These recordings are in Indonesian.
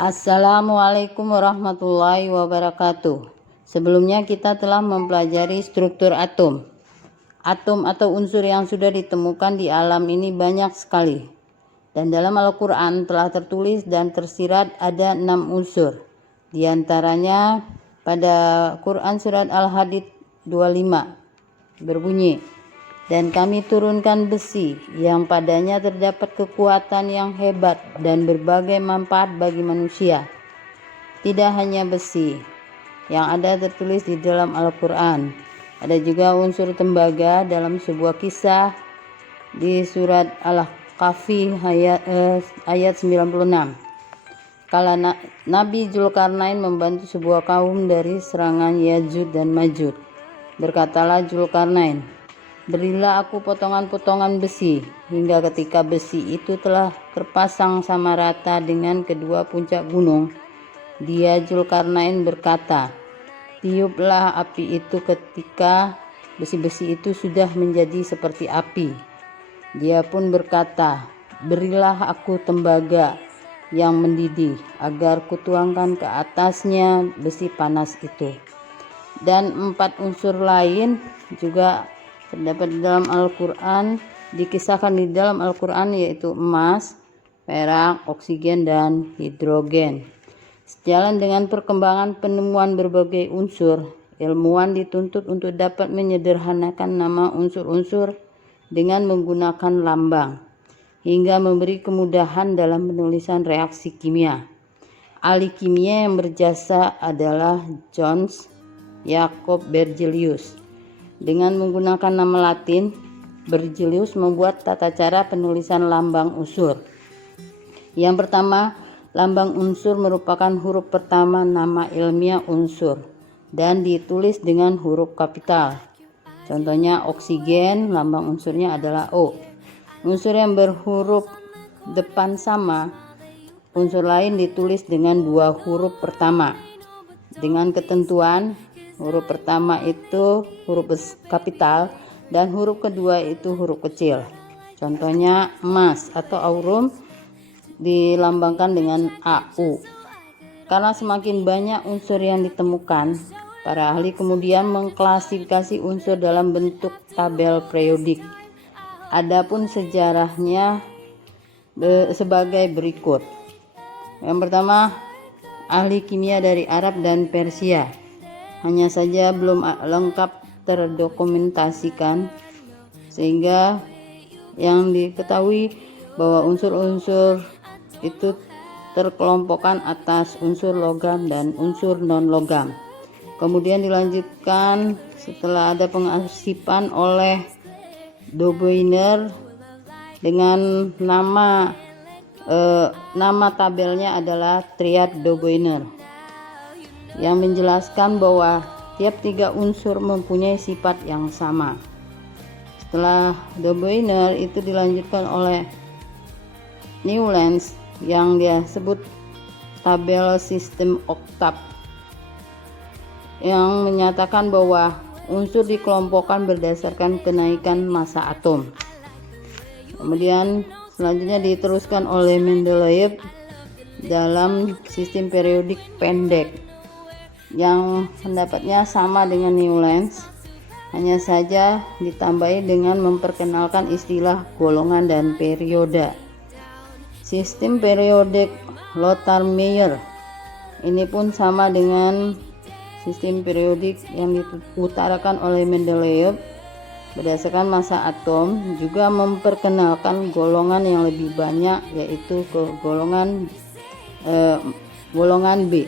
Assalamualaikum warahmatullahi wabarakatuh. Sebelumnya kita telah mempelajari struktur atom. Atom atau unsur yang sudah ditemukan di alam ini banyak sekali. Dan dalam Al-Quran telah tertulis dan tersirat ada 6 unsur. Di antaranya pada Quran surat Al-Hadid 25 berbunyi, dan kami turunkan besi yang padanya terdapat kekuatan yang hebat dan berbagai manfaat bagi manusia. Tidak hanya besi yang ada tertulis di dalam Al-Quran, ada juga unsur tembaga dalam sebuah kisah di surat Al-Kahfi ayat 96. Kala Nabi Zulkarnain membantu sebuah kaum dari serangan Ya'juj dan Ma'juj, berkatalah Zulkarnain, berilah aku potongan-potongan besi, hingga ketika besi itu telah terpasang sama rata dengan kedua puncak gunung, dia Zulkarnain berkata, tiuplah api itu ketika besi-besi itu sudah menjadi seperti api. Dia pun berkata, berilah aku tembaga yang mendidih, agar kutuangkan ke atasnya besi panas itu. Dan 4 unsur lain juga terdapat di dalam Al-Quran, dikisahkan di dalam Al-Quran, yaitu emas, perak, oksigen, dan hidrogen. Sejalan dengan perkembangan penemuan berbagai unsur, ilmuwan dituntut untuk dapat menyederhanakan nama unsur-unsur dengan menggunakan lambang, hingga memberi kemudahan dalam penulisan reaksi kimia. Ahli kimia yang berjasa adalah Johannes Jacob Berzelius. Dengan menggunakan nama Latin, Berzelius membuat tata cara penulisan lambang unsur. Yang pertama, lambang unsur merupakan huruf pertama nama ilmiah unsur dan ditulis dengan huruf kapital. Contohnya oksigen, lambang unsurnya adalah O. Unsur yang berhuruf depan sama unsur lain ditulis dengan 2 huruf pertama. Dengan ketentuan, huruf pertama itu huruf kapital dan huruf kedua itu huruf kecil. Contohnya emas atau aurum dilambangkan dengan AU. Karena semakin banyak unsur yang ditemukan, para ahli kemudian mengklasifikasi unsur dalam bentuk tabel periodik. Adapun sejarahnya sebagai berikut. Yang pertama, ahli kimia dari Arab dan Persia. Hanya saja belum lengkap terdokumentasikan, sehingga yang diketahui bahwa unsur-unsur itu terkelompokkan atas unsur logam dan unsur non-logam. Kemudian dilanjutkan setelah ada pengarsipan oleh Dobeiner dengan nama tabelnya adalah Triad Dobeiner, yang menjelaskan bahwa tiap 3 unsur mempunyai sifat yang sama. Setelah Dobeiner itu dilanjutkan oleh Newlands yang dia sebut tabel sistem oktav, yang menyatakan bahwa unsur dikelompokkan berdasarkan kenaikan massa atom. Kemudian selanjutnya diteruskan oleh Mendeleev dalam sistem periodik pendek, yang pendapatnya sama dengan Newlands, hanya saja ditambahi dengan memperkenalkan istilah golongan dan periode. Sistem periodik Lothar Meyer ini pun sama dengan sistem periodik yang diutarakan oleh Mendeleev berdasarkan massa atom, juga memperkenalkan golongan yang lebih banyak, yaitu ke golongan B.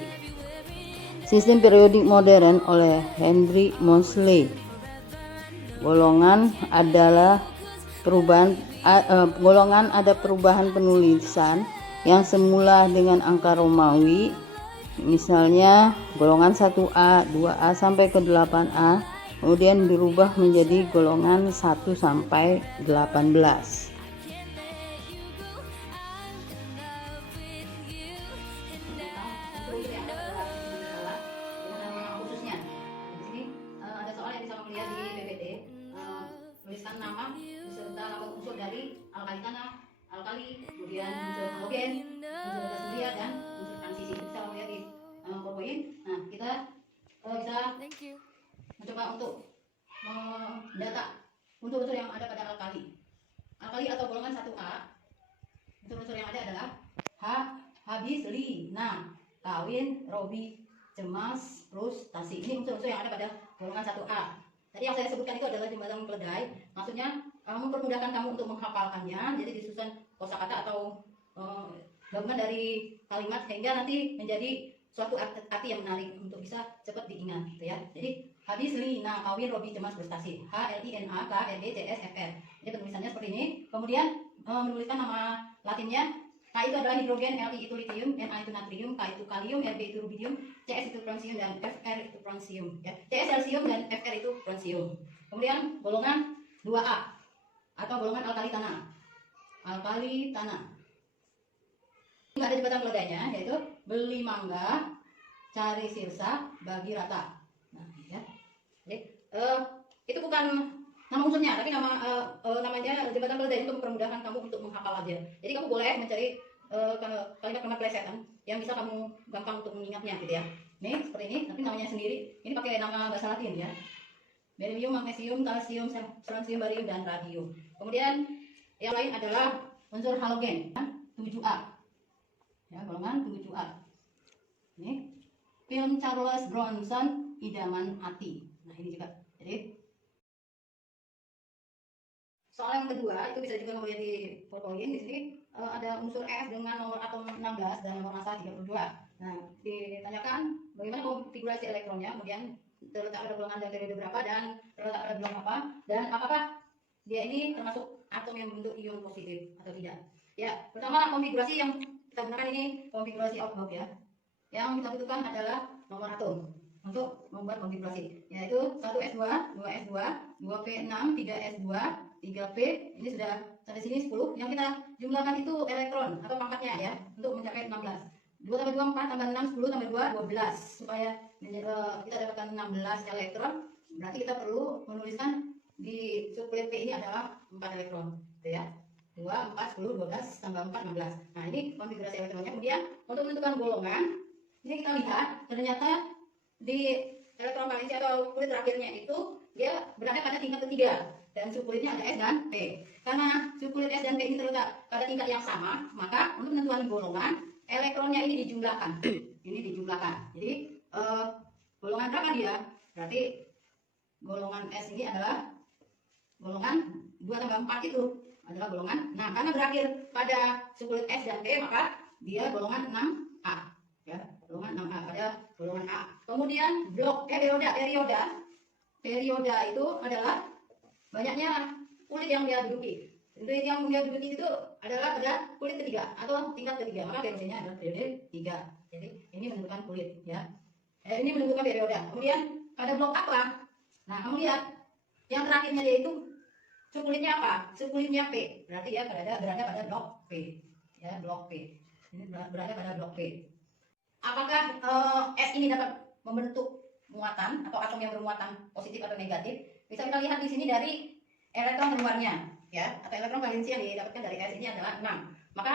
Sistem periodik modern oleh Henry Moseley. Golongan ada perubahan penulisan yang semula dengan angka Romawi, misalnya golongan 1A, 2A sampai ke 8A, kemudian dirubah menjadi golongan 1 sampai 18. Tuliskan nama beserta lambang unsur dari Al-Qaeda. alkali tanah, alkali, kemudian unsur halogen, unsur gas mulia, dan unsur transisi. Bisa kamu lihat di PowerPoint. Nah, kita bisa mencoba untuk mendata unsur-unsur yang ada pada alkali. Alkali atau golongan 1A, unsur-unsur yang ada adalah habis, lina, kawin, robi, cemas, frustasi. Ini unsur-unsur yang ada pada golongan 1A. Tadi yang saya sebutkan itu adalah jembatan keledai. Maksudnya mempermudahkan kamu untuk menghafalkannya. Jadi disusun kosakata atau gabungan dari kalimat sehingga nanti menjadi suatu arti yang menarik untuk bisa cepat diingat, gitu ya. Jadi habis, lina, kawin, robi, cemas, frustasi. HLINA KLECSFR. Jadi penulisannya seperti ini. Kemudian menuliskan nama latinnya. K itu adalah hidrogen, Li itu litium, Na itu natrium, K itu kalium, Rb itu rubidium, Cs itu strontium, dan Fr itu francium. Ya. Cs celsium dan Fr itu francium. Kemudian golongan 2A atau golongan alkali tanah. Alkali tanah. Ini ada jembatan keledainya, yaitu beli mangga, cari sirsa, bagi rata. Nah, ya. Jadi itu bukan nama unsurnya, tapi namanya jembatan keledai untuk mempermudahkan kamu untuk menghafal aja. Jadi kamu boleh mencari kalimat-kalimat plesetan yang bisa kamu gampang untuk mengingatnya, gitu ya. Ini seperti ini, tapi namanya sendiri. Ini pakai nama bahasa Latin, ya. Barium, magnesium, kalsium, strontium, barium, dan radium. Kemudian yang lain adalah unsur halogen, 7A. Ya, golongan 7A. Ini film Charles Bronson, Idaman Hati. Nah, ini juga. Jadi soal yang kedua itu bisa juga kamu lihat di PowerPoint. Di sini ada unsur S dengan nomor atom 16 dan nomor massa 32. Nah, ditanyakan bagaimana konfigurasi elektronnya, kemudian terletak pada golongan dan periode berapa, dan terletak pada bilangan apa, dan apakah dia ini termasuk atom yang membentuk ion positif atau tidak. Ya, pertama konfigurasi yang kita gunakan ini konfigurasi Aufbau, ya. Yang kita butuhkan adalah nomor atom untuk membuat konfigurasi, yaitu 1s2, 2s2, 2p6, 3s2, 3p. Ini sudah sampai sini 10. Yang kita jumlahkan itu elektron atau pangkatnya, ya, untuk mencapai 16. 2 tambah 2 4 tambah 6 10 tambah 2 12. Supaya kita dapatkan 16 elektron, berarti kita perlu menuliskan di subkulit P ini adalah 4 elektron, gitu ya. 2, 4, 10, 12, tambah 4, 16. Nah, ini konfigurasi elektronnya. Kemudian untuk menentukan golongan, ini kita lihat ternyata di elektron valensi atau kulit terakhirnya itu dia berada pada tingkat ketiga, dan subkulitnya ada S dan P. Karena subkulit S dan P ini terletak pada tingkat yang sama, maka untuk penentuan golongan, elektronnya ini dijumlahkan. Ini dijumlahkan. Jadi golongan berapa dia? Berarti golongan S ini adalah golongan 2 tambah 4 itu adalah golongan 6. Karena berakhir pada subkulit S dan P, maka dia golongan 6A. Ya, golongan 6A pada golongan A. Kemudian perioda itu adalah banyaknya kulit yang dia duduki. Kulit yang dia duduki itu adalah pada kulit ketiga atau tingkat ketiga, maka periodenya adalah periode 3. Jadi ini menentukan kulit, ya. Ini menentukan perioda. Kemudian pada blok apa? Nah, kamu lihat yang terakhirnya yaitu subkulitnya apa? Subkulitnya P. Berarti ya berada pada blok P. Ya, blok P. Ini berada pada blok P. Apakah S ini dapat membentuk muatan atau atom yang bermuatan positif atau negatif? Bisa kita lihat di sini dari elektron keluarnya, ya, atau elektron valensi yang didapatkan dari S ini adalah 6. Maka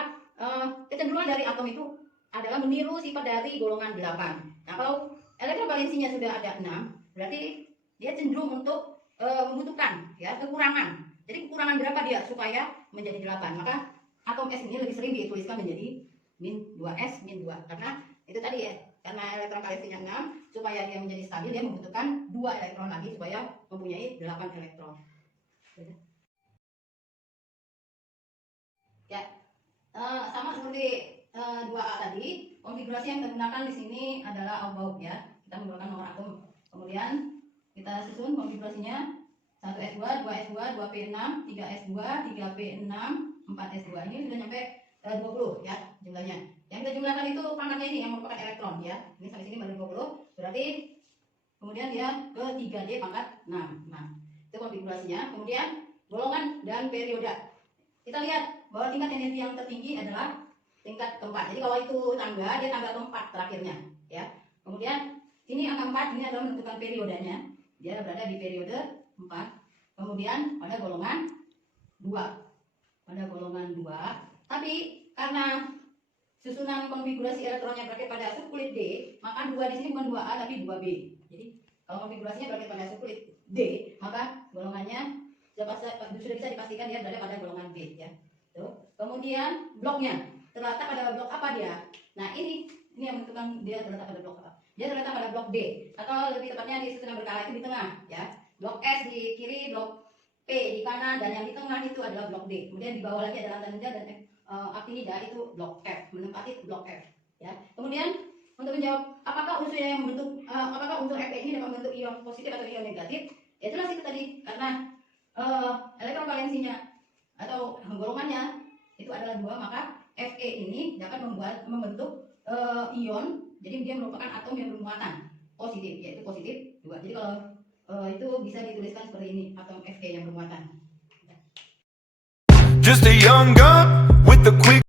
kecenderungan dari atom itu adalah meniru sifat dari golongan 8. Nah, kalau elektron valensinya sudah ada 6, berarti dia cenderung untuk membutuhkan, ya, kekurangan. Jadi kekurangan berapa dia supaya menjadi 8? Maka atom S ini lebih sering dituliskan menjadi -2s, -2. Karena itu tadi, ya, karena elektron valensinya 6, supaya dia menjadi stabil dia membutuhkan 2 elektron lagi supaya mempunyai 8 elektron. Ya, sama seperti 2A tadi, konfigurasi yang kita gunakan di sini adalah Aufbau, ya. Kita menggunakan nomor atom. Kemudian kita susun konfigurasinya 1s2, 2s2, 2p6, 3s2, 3p6, 4s2. Ini sudah nyampe 20, ya, jumlahnya. Yang kita jumlahkan itu pangkatnya ini yang merupakan elektron, ya. Ini sampai sini baru 20, berarti kemudian dia ke 3D pangkat 6. Nah, itu konfigurasinya. Kemudian golongan dan perioda. Kita lihat bahwa tingkat energi yang tertinggi adalah tingkat keempat. Jadi kalau itu tangga, dia tangga keempat terakhirnya, ya. Kemudian ini angka 4 ini adalah menentukan periodanya. Dia berada di periode 4. Kemudian pada golongan 2. pada golongan 2. Tapi karena susunan konfigurasi elektronnya berakhir pada subkulit D, maka 2 di sini bukan 2A tapi 2B. Jadi kalau konfigurasinya berakhir pada subkulit D, maka golongannya sudah bisa dipastikan dia berada pada golongan B ya. Tuh. Kemudian bloknya terletak pada blok apa dia? Nah, ini yang menentukan dia terletak pada blok apa. Dia terletak pada blok D, atau lebih tepatnya di susunan berkala itu di tengah ya. Blok S di kiri, blok P di kanan, dan yang di tengah itu adalah blok D. Kemudian di bawah lagi ada lantai dan actinida itu blok F, menempati blok F ya. Kemudian untuk menjawab apakah unsur yang membentuk apakah unsur Fe ini dapat membentuk ion positif atau ion negatif, ya jelas itu tadi, karena elektron valensinya atau golongannya itu adalah 2, maka Fe ini dapat membentuk ion. Jadi dia merupakan atom yang bermuatan positif, yaitu positif 2. Jadi kalau itu bisa dituliskan seperti ini, atom Fe yang bermuatan. Just a young gun with a quick